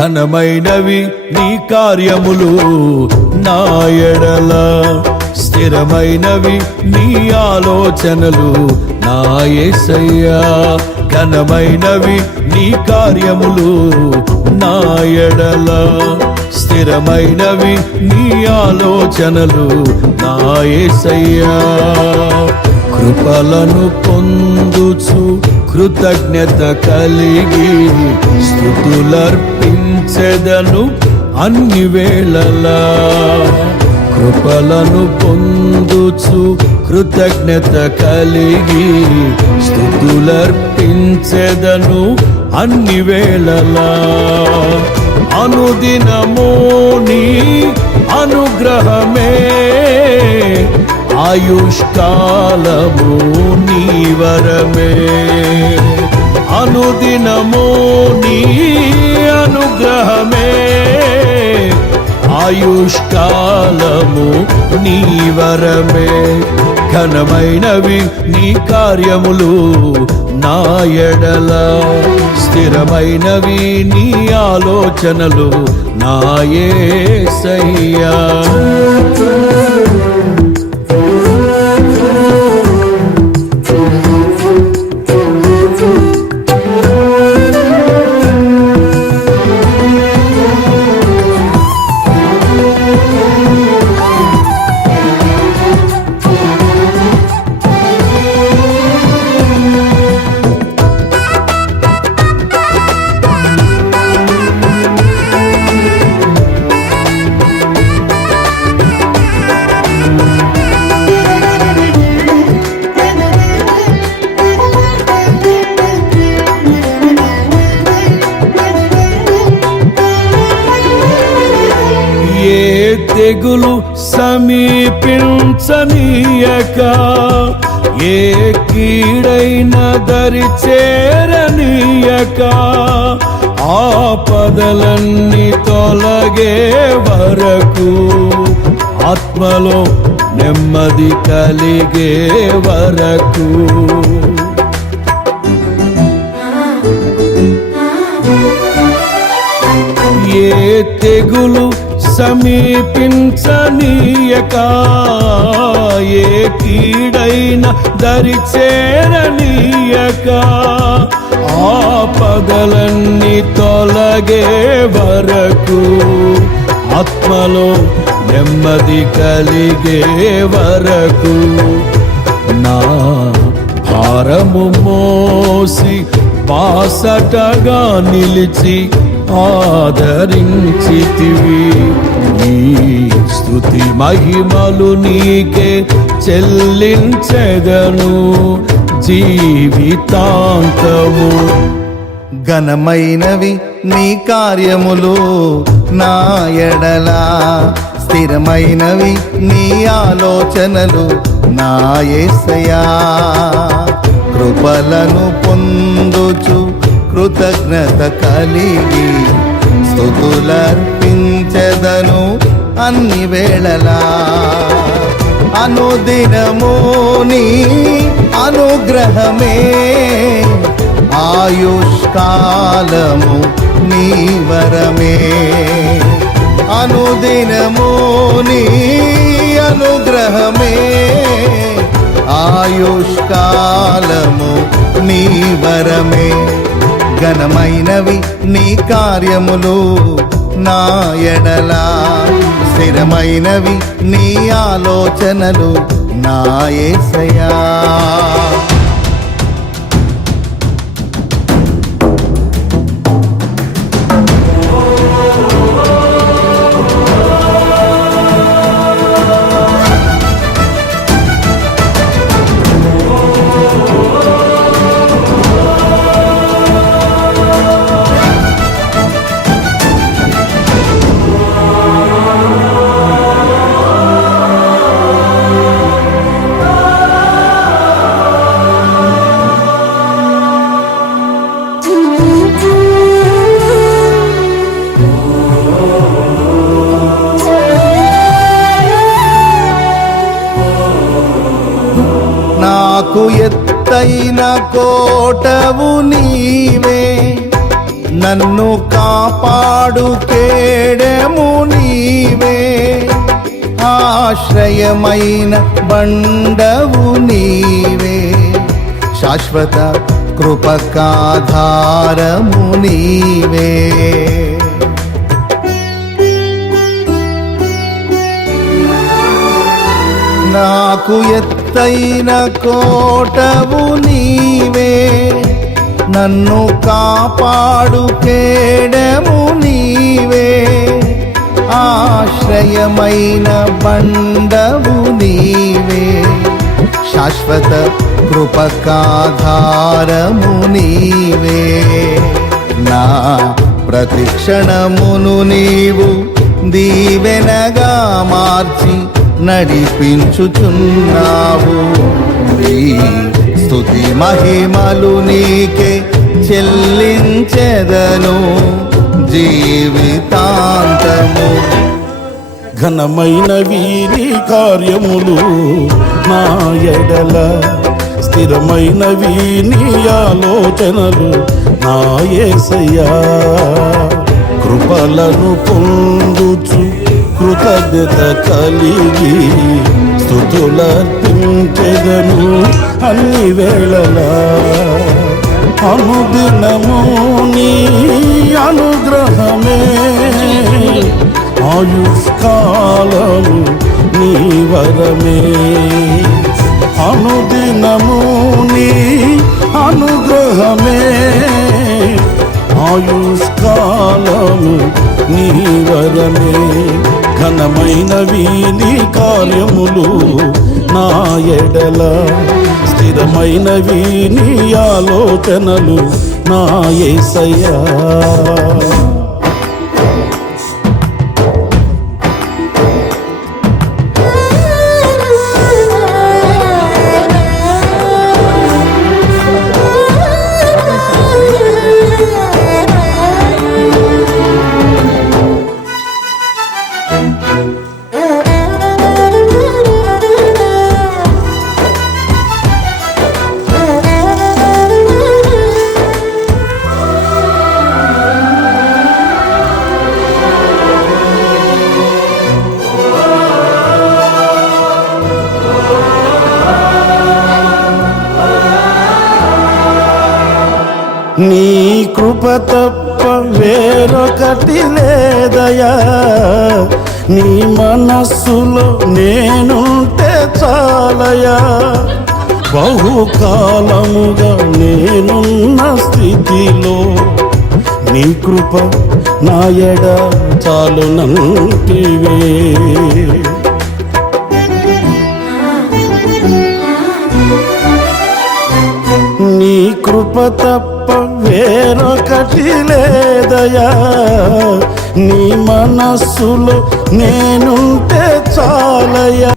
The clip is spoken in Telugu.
ఘనమైనవి నీ కార్యములు నా ఎడల, స్థిరమైనవి నీ ఆలోచనలు నా యేసయ్యా. ఘనమైనవి నీ కార్యములు నా ఎడల, స్థిరమైనవి నీ ఆలోచనలు నా యేసయ్యా. కృపలను పొందుచు కృతజ్ఞత కలిగి స్తుతులర్పించెదను అన్ని వేళలా. కృపలను పొందుచు కృతజ్ఞత కలిగి స్తుతులర్పించెదను అన్ని వేళలా. అనుదినము నీ అనుగ్రహమే, ఆయుష్కాలము నీ వరమే. అనుదినము నీ అనుగ్రహమే, ఆయుష్కాలము నీ వరమే. ఘనమైనవి నీ కార్యములు నా ఎడల, స్థిరమైనవి నీ ఆలోచనలు నా యేసయ్యా. తెగులు సమీపించనీయక, ఏ కీడైన దరి చేరనీయక, ఆపదలన్నీ తొలగే వరకు, ఆత్మలో నెమ్మది కలిగే వరకు. ఏ తెగులు సమీపించనీయక, ఏ కీడైన దరి చేరనీయక, ఆపదలన్నీ తొలగే వరకు, ఆత్మలో నెమ్మది కలిగే వరకు. నా భారము మోసి బాసటగా నిలిచి ఆదరించితివి. నీ స్తుతి మహిమలు నీకే చెల్లించెదను జీవితాంతము. ఘనమైనవి నీ కార్యములు నా ఎడల, స్థిరమైనవి నీ ఆలోచనలు నా యేసయ్యా. కృపలను పొందుచు కృతజ్ఞత కలిగి స్తుతులర్పించెదను అన్ని వేళలా. అనుదినము నీ అనుగ్రహమే, ఆయుష్కాలము నీ వరమే. అనుదినము నీ అనుగ్రహమే, ఆయుష్కాలము నీ వరమే. ఘనమైనవి నీ కార్యములు నా ఎడల, స్థిరమైనవి నీ ఆలోచనలు నా యేసయ్యా. నాకు ఎత్తైన కోటవు నీవే, నన్ను కాపాడు కేడెము నీవే, ఆశ్రయమైన బండవు నీవే, శాశ్వత కృపకాధారము నీవే. నాకు ఎత్తైన కోటవు నీవే, నన్ను కాపాడు కేడెము నీవే, ఆశ్రయమైన బండవు నీవే, శాశ్వత కృపకాధారము నీవే. నా ప్రతిక్షణమును నీవు దీవెనగా మార్చి నడిపించుచున్నావు. నీ స్తుతి మహిమలు నీకే చెల్లించెదను జీవితాంతము. ఘనమైనవి నీ కార్యములు నా ఎడల, స్థిరమైనవి నీ ఆలోచనలు నా యేసయ్యా. కృపలను పొందుచు కృతజ్ఞత కలిగి స్తుతులర్పించెదను అన్ని వేళలా. అనుదినము నీ అనుగ్రహమే, ఆయుష్కాలము నీ వరమే. అనుదినము నీ అనుగ్రహమే, ఆయుష్కాలము నీ వరమే. ఘనమైనవి నీ కార్యములు నా ఎడల, స్థిరమైనవి నీ ఆలోచనలు నా యేసయ్యా. నీ కృప తప్ప వేరొకటి లేదయా, నీ మనస్సులో నేనుంటే చాలయా. బహుకాలముగా నేనున్న స్థితిలో నీ కృప నా ఎడ చాలునంటివే. నీ కృప తప్ప వేరొకటి లేదయా, నీ మనస్సులో నేనుంటే చాలయా.